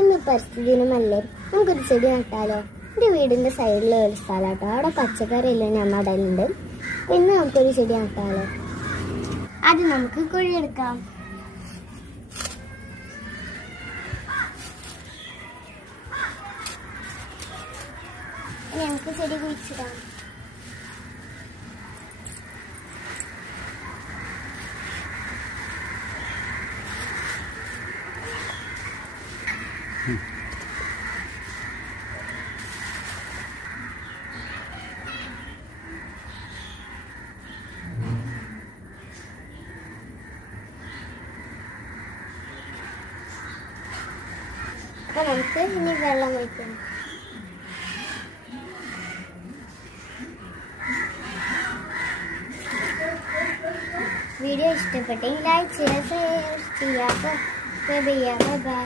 ഇന്ന് പരിസ്ഥിതി ദിനമല്ലേ, നമുക്കൊരു ചെടി നട്ടാലോ? എൻ്റെ വീടിൻ്റെ സൈഡിൽ ഒരു സ്ഥലം കേട്ടോ, അവിടെ പച്ചക്കറിയെല്ലാം ഞാൻ നടലുണ്ട്. ഇന്ന് നമുക്കൊരു ചെടി നട്ടാലോ? ആദ്യം നമുക്ക് കുഴിയെടുക്കാം. ഇനി നമുക്ക് ചെടി കുഴിച്ചിടാം. അപ്പോൾ നമുക്ക് ഇനി വെള്ളം ഒഴിക്കാം. വീഡിയോ ഇഷ്ടപ്പെട്ടെങ്കിൽ ലൈക്ക് ചെയ്യുക, ഷെയർ ചെയ്യുക, സബ്സ്ക്രൈബ് ചെയ്യുക. ബൈ.